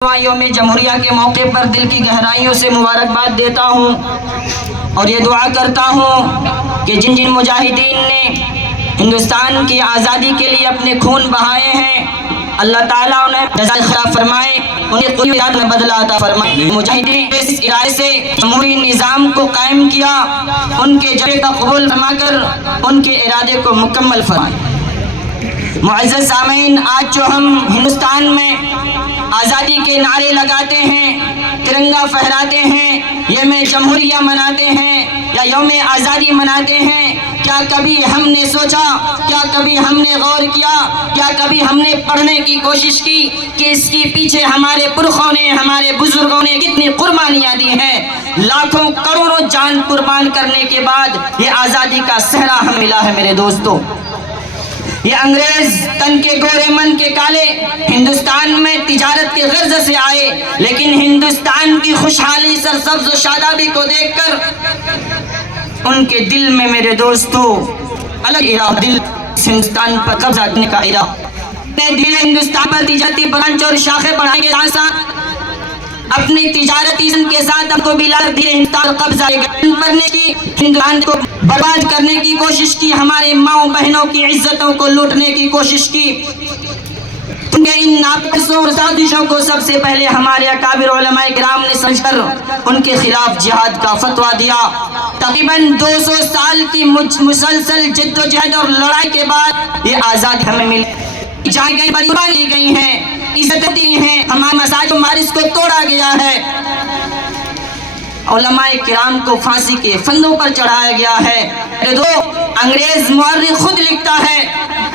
یوم جمہوریہ کے موقع پر دل کی گہرائیوں سے مبارکباد دیتا ہوں اور یہ دعا کرتا ہوں کہ جن مجاہدین نے ہندوستان کی آزادی کے لیے اپنے خون بہائے ہیں، اللہ تعالیٰ انہیں جزائے خیر فرمائے، انہیں قوت میں بدلہ عطا فرمائے۔ مجاہدین نے اس ارادے سے جمہوری نظام کو قائم کیا، ان کے جذبے کا قبول فرما کر ان کے ارادے کو مکمل فرمائے۔ معزز سامعین، آج جو ہم ہندوستان میں آزادی کے نعرے لگاتے ہیں، ترنگا پھہراتے ہیں، یوم جمہوریہ مناتے ہیں یا یوم آزادی مناتے ہیں، کیا کبھی ہم نے سوچا، کیا کبھی ہم نے غور کیا، کیا کبھی ہم نے پڑھنے کی کوشش کی کہ اس کے پیچھے ہمارے پرخوں نے، ہمارے بزرگوں نے کتنی قربانیاں دی ہیں؟ لاکھوں کروڑوں جان قربان کرنے کے بعد یہ آزادی کا صحرا ہمیں ملا ہے میرے دوستو۔ یہ انگریز تن کے گورے من کے کالے ہندوستان میں تجارت کے غرض سے آئے، لیکن ہندوستان کی خوشحالی سرسبز و شادابی کو دیکھ کر ان کے دل میں میرے دوستو الگ ارادہ، دل ہندوستان پر قبضہ کرنے کا ارادہ، دل ہندوستان پر تجارتی برانچ اور شاخیں بڑھائیں گے، اپنی تجارتی کے ساتھ ہم کو بھی لالچ دیے ہندوستان قبضہ کرنے کی، ہندوستان کو برباد کرنے کی کوشش کی، ہمارے ماؤں بہنوں کی عزتوں کو لوٹنے کی کوشش کی۔ ان ناقصوں اور سازشوں کو سب سے پہلے ہمارے اکابر علماء کرام نے سمجھ کر ان کے خلاف جہاد کا فتویٰ دیا۔ تقریباً 200 سال کی مسلسل جد و جہد اور لڑائی کے بعد یہ آزادی ہمیں ملی، جائیں گئی قربانی لی گئی ہیں، عزتیں دی ہیں، ہمارے مساجد و مدارس کو توڑا گیا ہے، علماء کرام کو پھانسی کے پھندوں پر چڑھایا گیا ہے۔ انگریز مورخ خود لکھتا ہے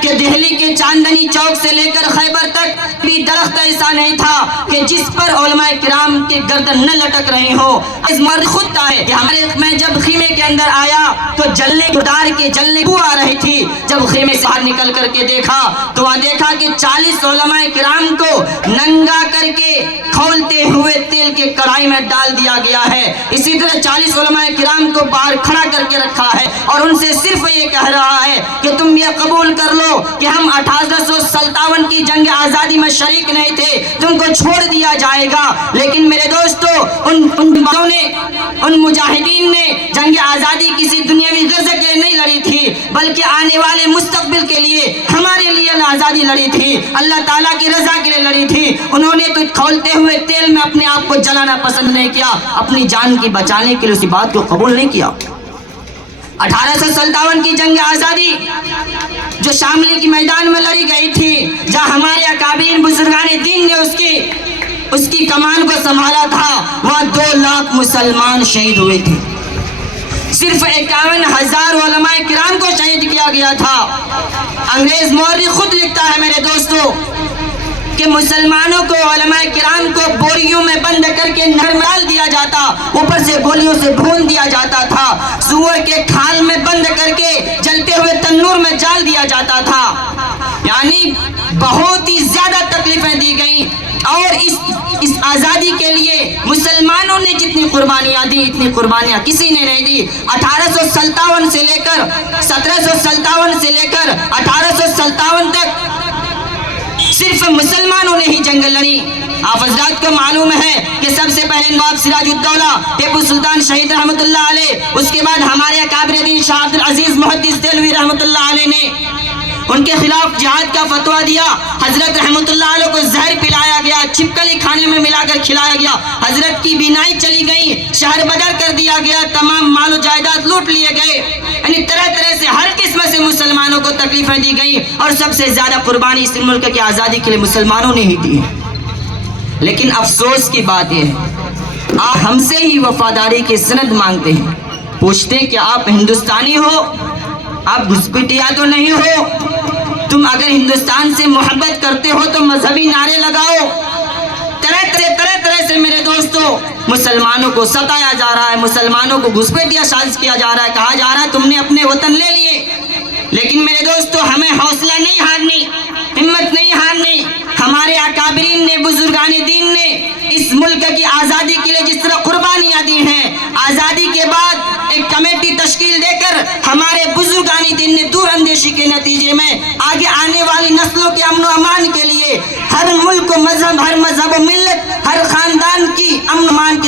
کہ دہلی کے چاندنی چوک سے لے کر خیبر تک بھی درخت ایسا نہیں تھا کہ جس پر علماء کرام کے گردن نہ لٹک رہے ہو۔ اس مورخ خود کہتا ہے کہ ہمارے میں جب خیمے کے اندر آیا تو جلنے دار کے جلنے بو آ رہی تھی، جب خیمے سے باہر نکل کر کے دیکھا تو وہاں دیکھا کہ 40 علماء کرام کو ننگا کر کے کھولتے ہوئے تیل کے کڑھائی میں ڈال دیا گیا ہے۔ اسی طرح 40 علماء کرام کو باہر کھڑا کر کے رکھا ہے اور ان سے صرف یہ کہہ رہا ہے کہ تم یہ قبول کر لو کہ ہم 1857 کی جنگ آزادی میں شریک نہیں تھے، تم کو چھوڑ دیا جائے گا۔ لیکن میرے دوستو، ان مجاہدین نے جنگ آزادی کسی دنیاوی غرض کے لیے نہیں لڑی تھی، بلکہ آنے والے مستقبل کے لیے، ہمارے لیے آزادی لڑی تھی، اللہ تعالیٰ کی رضا کے لیے لڑی تھی۔ انہوں نے تو کھولتے ہوئے تیل میں اپنے آپ کو جلانا پسند نہیں کیا، اپنی جان کی بچانے کے لیے اسی بات کو قبول نہیں کیا۔ 1857 کی جنگ آزادی جو شاملی کی میدان میں لڑی گئی تھی، جہاں ہمارے اکابرین بزرگان دین نے اس کی کمان کو سنبھالا تھا، وہاں 2 لاکھ مسلمان شہید ہوئے تھے، صرف 51,000 علماء کرام کو شہید کیا گیا تھا۔ انگریز مورخ خود لکھتا ہے میرے دوستو کہ مسلمانوں کو، علماء کرام کو بوریوں میں بند کر کے نہر میں ڈال دیا جاتا، اوپر سے گولیوں سے بھون دیا جاتا تھا، سور کے کھال میں بند کر کے جلتے ہوئے تنور میں ڈال دیا جاتا تھا، یعنی بہت ہی زیادہ تکلیفیں دی گئیں۔ اور اس آزادی کے لیے مسلمانوں نے جتنی قربانیاں دی، اتنی قربانیاں کسی نے نہیں دی۔ 1857 سے لے کر 1757 سے لے کر 1857 تک صرف مسلمانوں نے ہی جنگ لڑی۔ آپ حضرات کو معلوم ہے کہ سب سے پہلے نواب سراج الدولہ ٹیپو سلطان شہید رحمۃ اللہ علیہ، اس کے بعد ہمارے اکابر دین شاہ عبد العزیز محدث دہلوی رحمۃ اللہ علیہ نے ان کے خلاف جہاد کا فتویٰ دیا۔ حضرت رحمۃ اللہ علیہ کو زہر پلایا گیا، چھپکلی کھانے میں ملا کر کھلایا گیا، حضرت کی بینائی چلی گئی، شہر بدر کر دیا گیا، تمام مال و جائیداد لوٹ لیے گئے، یعنی طرح طرح سے ہر قسم سے مسلمانوں کو تکلیفیں دی گئی، اور سب سے زیادہ قربانی اس ملک کی آزادی کے لیے مسلمانوں نے ہی دی ہے۔ لیکن افسوس کی بات یہ ہے، آپ ہم سے ہی وفاداری کی سند مانگتے ہیں، پوچھتے ہیں کہ آپ ہندوستانی ہو، آپ گھسپٹیا تو نہیں ہو؟ تم اگر ہندوستان سے محبت کرتے ہو تو مذہبی نعرے لگاؤ۔ طرح سے میرے دوستو مسلمانوں کو ستایا جا رہا ہے، مسلمانوں کو گھسپیٹیا سازش کیا جا رہا ہے، کہا جا رہا ہے تم نے اپنے وطن لے لیے۔ لیکن میرے دوستو، ہمیں حوصلہ نہیں ہارنی، ہمت نہیں ہارنی۔ ہمارے اکابرین نے، بزرگان دین نے اس ملک کی آزادی کے لیے جس طرح قربانیاں دی ہیں، آزادی کے بعد ایک کمیٹی تشکیل دے کر ہمارے بزرگان دین نے دور اندیشی کے نتیجے میں آگے آنے والی نسلوں کے امن و امان کے لیے ہر ملک و مذہب، ہر مذہب و ملت